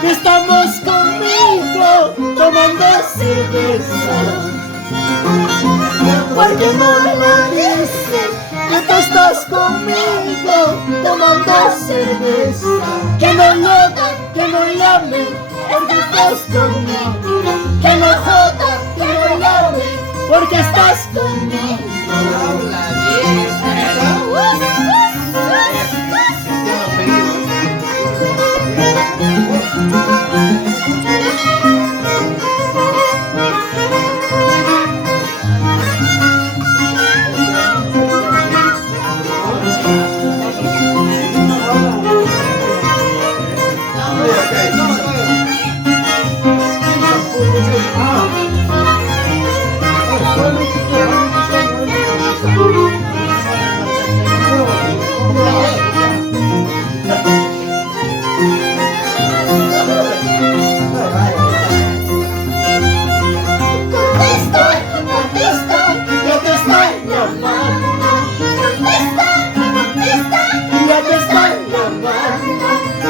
que estamos conmigo tomando cerveza. Porque no lo dices, que tú estás conmigo tomando cerveza. Que no jodan, que no llamen, porque estás conmigo. Que no jodan, que no llamen, porque estás conmigo.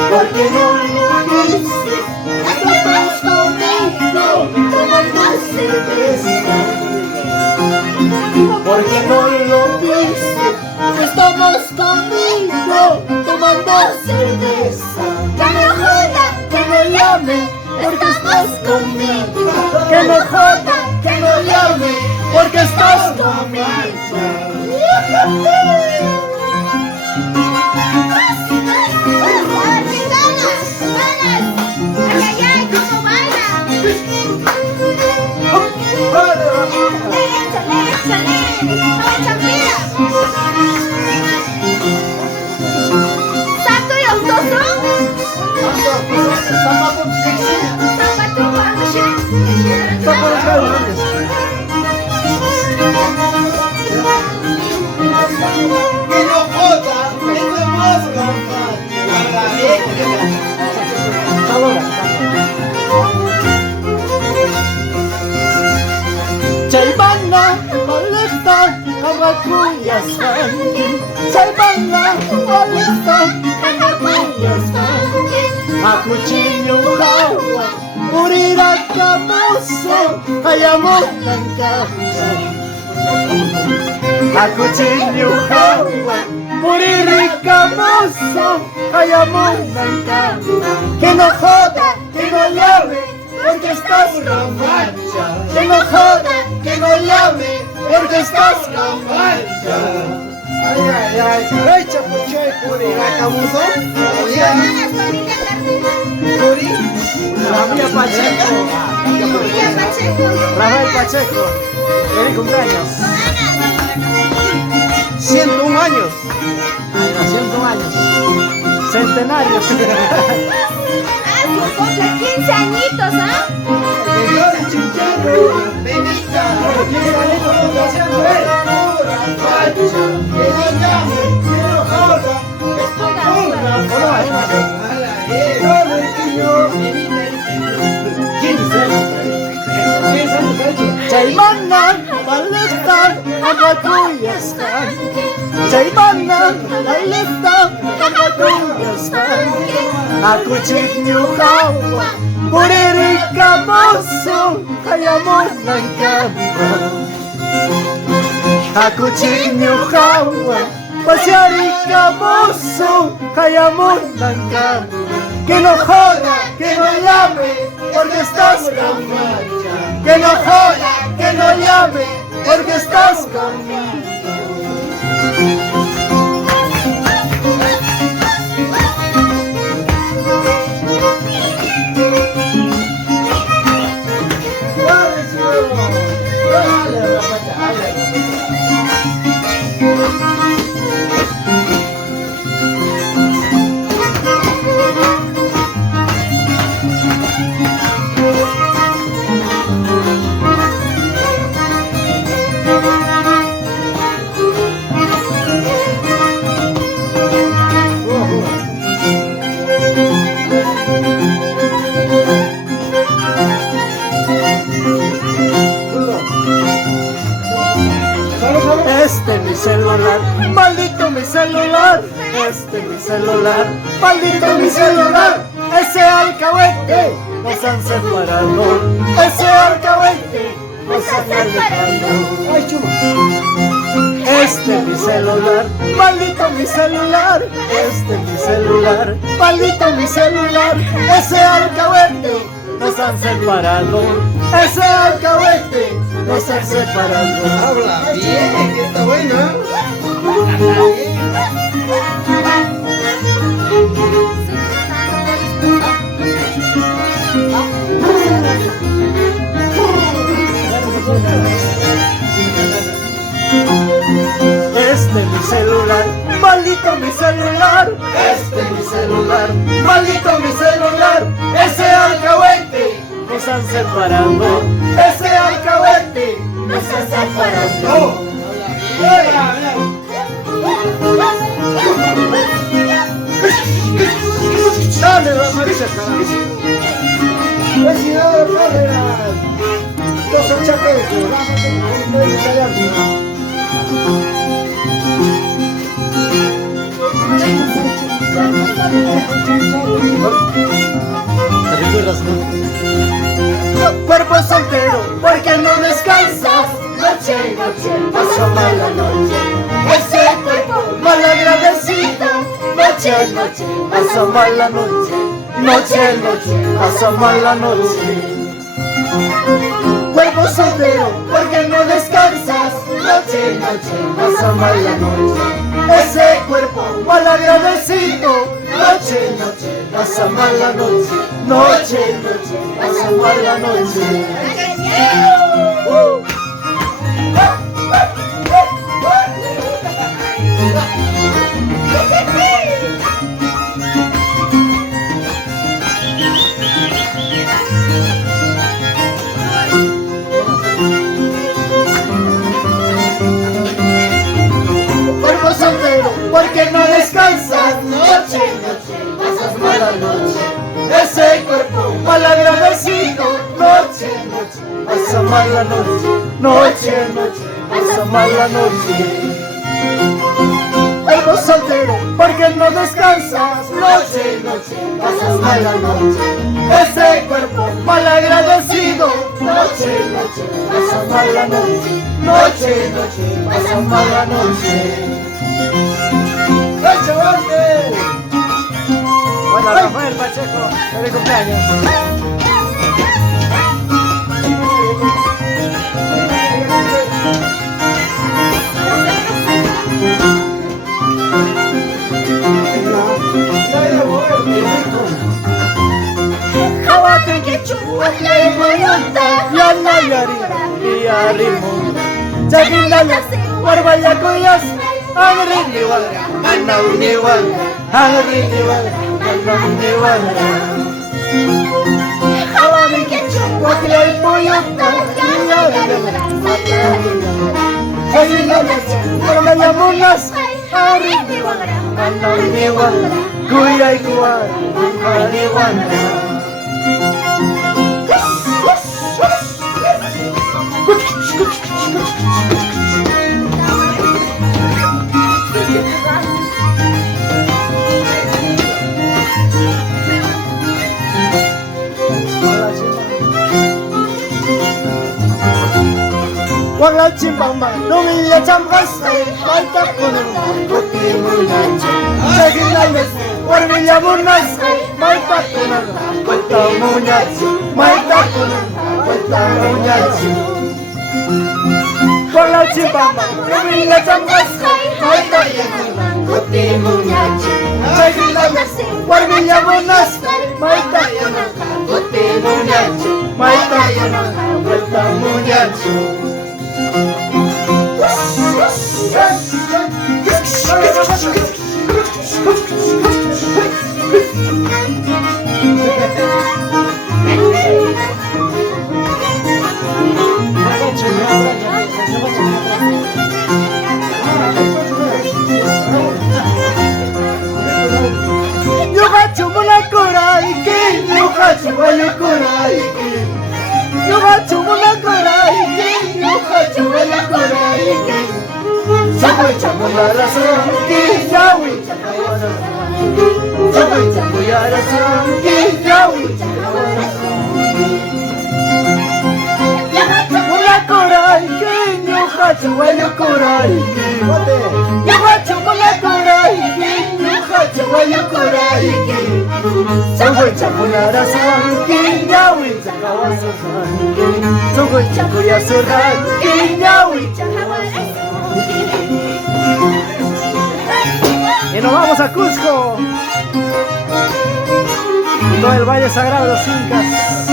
Porque no lo dices, tú estás conmigo tomando cerveza. Porque no lo dices, estamos conmigo tomando cerveza. Que no joda, que no llame, porque estás conmigo. Que no joda, que no llame, porque estás conmigo. Chaibana, molesta, kawakuyas hangin. Chaibana, molesta, kawakuyas hangin. Aku cium hawa, urira kamuso, hayamo ng kamuso. Aku cium hawa, urira kamuso, hayamo ng kamuso. Que no joda, que no llame, porque estás borracha. Que no joda, que no llame, porque estás borracha. Ay, ay, ay, ay, chapuchoy, puri, ¿racamuso? Puri, Ramía Pacheco. Rafael Pacheco, feliz cumpleaños. 101 años. Ay, no, 101 años. Centenario. Cumple 15 añitos, ¿ah? Señor Chicharo, Benita, 15 añitos haciendo él. Que no llame, que no joda, esto corra, Chaimana, maleta, agakuyas hangin. Chaimana, maleta, agakuyas hangin. Aku cinyukawa, puriri kamuso, kaya mo ng kamang. Aku cinyukawa, pasyari kamuso, kaya mo ng kamang. Que no joda, que no llame, porque estás conmigo. Que no joda, que no llame, porque estás conmigo. Este es mi celular, maldito mi celular. Este es mi celular, maldito mi celular. Ese alcahuete nos han separado. Ese alcahuete nos han separado. Ay, chulo. Este es mi celular, maldito mi celular. Este es mi celular, maldito mi celular. Ese alcahuete nos han separado. Ese alcahuete nos han separado. Habla bien, que está buena. Este es mi celular, maldito mi celular. Este es mi celular, maldito mi celular. Ese alcahuete nos han separado. Ese alcahuete nos han separado. Dale, la Marisa, Presidente Cárdenas. Dos chaquetos. ¿Te recuerdas, no? Cuerpo soltero, porque no descansas. Noche y noche, paso mala noche. Ese cuerpo mal agradecido. Noche y noche, paso mala noche. Noche y noche, paso mala noche. Cuerpo soltero, porque no descansas. Noche y noche, pasa mala noche. Ese cuerpo mal agradecido. Noche y noche, pasa mala noche. Noche y noche, pasa mala noche. Porque no descansas, noche y noche, pasas mala noche. Ese cuerpo mal agradecido, noche y noche, pasa mala noche. Noche y noche, pasa mala noche. Cuerpo soltero, porque no descansas, noche y noche, pasas mala noche. Ese cuerpo mal agradecido, noche y noche, pasa mala noche. Noche y noche, pasa mala noche. ¡Ay, chavales! Bueno, Rafael Pacheco, feliz cumpleaños. Jawate que chuata y moyota, ya la yari, y arimo. Jagindala, warbaya koyas. Angry Niwala, Anau Niwala, Angry Niwala, Anau Niwala. Hawami Ketchum, Waklay Puyota, Ayinala, Munas, Angry Niwala, Anau Niwala, Kuyay Kuwala, Niwala. Wala chimbamba, lumilla chambasay, malta kunang kuti munancho. Saginales, warmilla munasay, malta kunang kuta munyacho. Malta kunang kuta munyacho. Wala chimbamba, lumilla chambasay, malta kunang kuti munyacho. Saginales, warmilla munasay, malta kunang kuti munyacho. Malta kunang kuta munyacho. La razón que ya voy a razón que ya voy a razón Chakunarasan, Kinyawi, Chakawasan, Tungkoy Chakuya Surhan, Kinyawi, y nos vamos a Cusco, todo el Valle Sagrado de los Incas.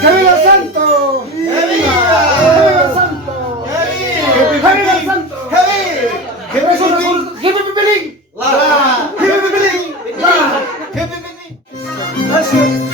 ¡Que viva el santo! ¡Que viva! ¡Que viva el santo! ¡Que viva el santo! ¡Que viva el santo! ¡Que viva el La! santo! ¡Que viva el santo!